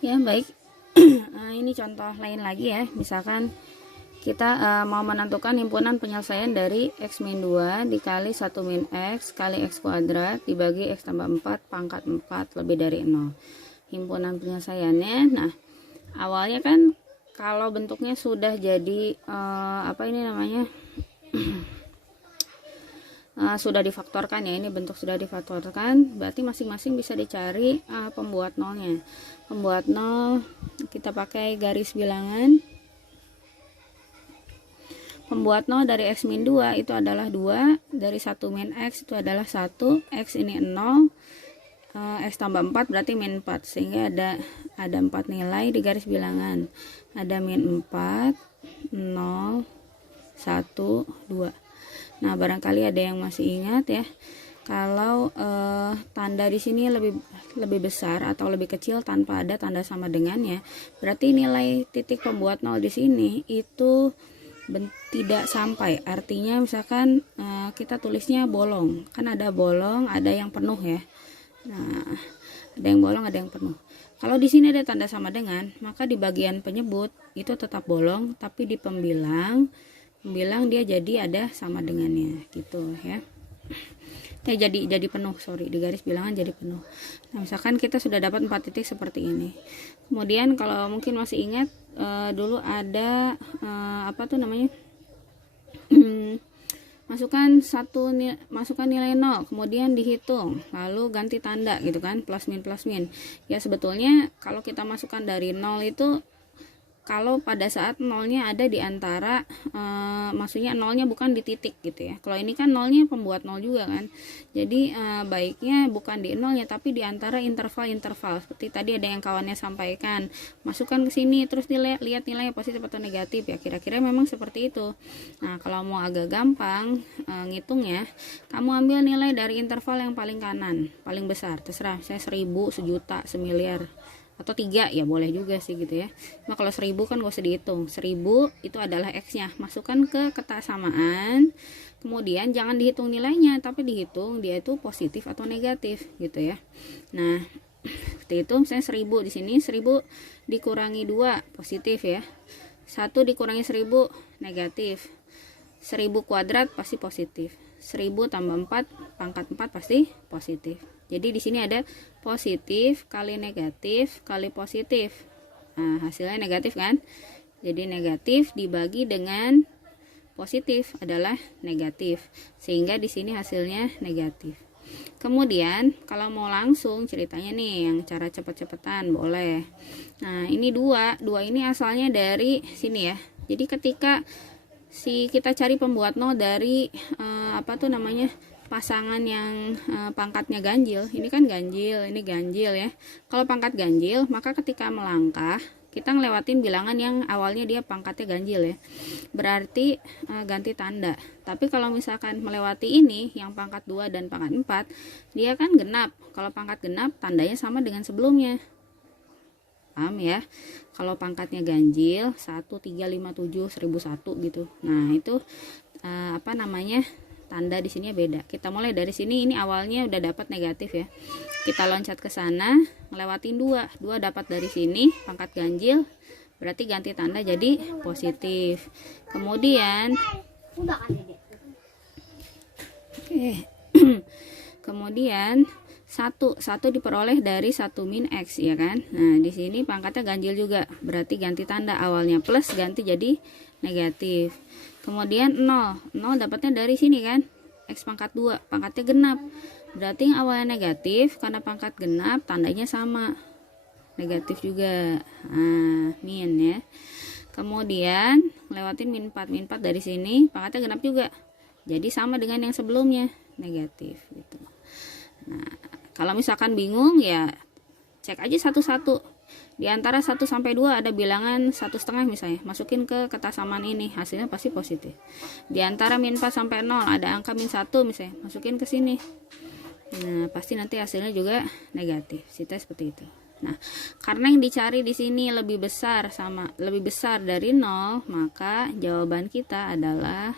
Ya, baik. Ini contoh lain lagi ya. Misalkan kita mau menentukan himpunan penyelesaian dari x min 2 dikali 1 min x kali x kuadrat dibagi x tambah 4 pangkat 4 lebih dari 0. Himpunan penyelesaiannya. Nah, awalnya kan kalau bentuknya sudah jadi apa ini namanya? Sudah difaktorkan ya, ini bentuk sudah difaktorkan, berarti masing-masing bisa dicari pembuat nolnya. Pembuat nol kita pakai garis bilangan. Pembuat nol dari x min 2 itu adalah 2, dari 1 min x itu adalah 1, x ini 0, x tambah 4 berarti min 4, sehingga ada 4 nilai di garis bilangan. Ada min 4, 0, 1, 2. Nah, barangkali ada yang masih ingat ya, kalau tanda di sini lebih besar atau lebih kecil tanpa ada tanda sama dengannya, berarti nilai titik pembuat nol di sini itu tidak sampai. Artinya misalkan kita tulisnya bolong, kan ada bolong, ada yang penuh ya. Nah, ada yang bolong, ada yang penuh. Kalau di sini ada tanda sama dengan, maka di bagian penyebut itu tetap bolong, tapi di pembilang dia jadi ada sama dengannya gitu ya. Jadi penuh, di garis bilangan jadi penuh. Nah, misalkan kita sudah dapat 4 titik seperti ini. Kemudian kalau mungkin masih ingat dulu ada apa tuh namanya? masukkan nilai 0, kemudian dihitung, lalu ganti tanda gitu kan, plus min. Ya, sebetulnya kalau kita masukkan dari 0 itu, kalau pada saat nolnya ada di antara maksudnya nolnya bukan di titik gitu ya. Kalau ini kan nolnya pembuat nol juga kan, jadi baiknya bukan di nolnya tapi di antara interval seperti tadi ada yang kawannya sampaikan, masukkan ke sini terus lihat nilainya positif atau negatif ya, kira-kira memang seperti itu. Nah, kalau mau agak gampang ngitungnya, kamu ambil nilai dari interval yang paling kanan, paling besar, terserah, saya 1000, sejuta, semiliar, atau 3 ya boleh juga sih gitu ya. Nah, kalau 1000 kan gak usah dihitung, 1000 itu adalah x nya, masukkan ke kotak samaan, kemudian jangan dihitung nilainya tapi dihitung dia itu positif atau negatif gitu ya. Nah, seperti itu. Misalnya 1000 di sini, 1000 dikurangi 2 positif ya, 1 dikurangi 1000 negatif, 1000 kuadrat pasti positif, 1000 tambah 4 pangkat 4 pasti positif. Jadi di sini ada positif kali negatif kali positif. Nah, hasilnya negatif kan? Jadi negatif dibagi dengan positif adalah negatif. Sehingga di sini hasilnya negatif. Kemudian kalau mau langsung ceritanya nih, yang cara cepet-cepetan boleh. Nah, ini 2 ini asalnya dari sini ya. Jadi ketika kita cari pembuat nol dari apa tuh namanya, pasangan yang pangkatnya ganjil, ini kan ganjil, ini ganjil ya. Kalau pangkat ganjil, maka ketika melangkah kita ngelewatin bilangan yang awalnya dia pangkatnya ganjil ya, berarti ganti tanda. Tapi kalau misalkan melewati ini yang pangkat 2 dan pangkat 4, dia kan genap. Kalau pangkat genap tandanya sama dengan sebelumnya, paham ya? Kalau pangkatnya ganjil 1, 3, 5, 7, 1001 gitu. Nah, itu apa namanya, tanda di sini beda. Kita mulai dari sini, ini awalnya udah dapat negatif ya. Kita loncat ke sana, ngelewatin 2 dapat dari sini pangkat ganjil, berarti ganti tanda jadi positif. Kemudian kemudian 1 diperoleh dari 1 min x ya kan. Nah, di sini pangkatnya ganjil juga, berarti ganti tanda, awalnya plus ganti jadi negatif. Kemudian 0 dapatnya dari sini kan, x pangkat 2, pangkatnya genap, berarti yang awalnya negatif karena pangkat genap tandanya sama, negatif juga. Nah, min ya. Kemudian lewatin min 4 dari sini, pangkatnya genap juga, jadi sama dengan yang sebelumnya, negatif gitu. Nah, kalau misalkan bingung ya cek aja satu-satu. Di antara 1 sampai 2 ada bilangan 1,5 misalnya, masukin ke kotak samaan ini, hasilnya pasti positif. Di antara min 4 sampai 0 ada angka min 1 misalnya, masukin ke sini. Nah, pasti nanti hasilnya juga negatif. Cita seperti itu. Nah, karena yang dicari di sini lebih besar dari 0, maka jawaban kita adalah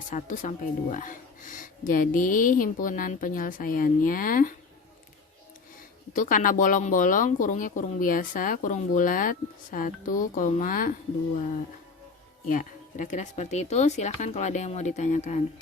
1 sampai 2. Jadi himpunan penyelesaiannya itu karena bolong-bolong, kurungnya kurung biasa, kurung bulat 1,2. Ya, kira-kira seperti itu. Silahkan kalau ada yang mau ditanyakan.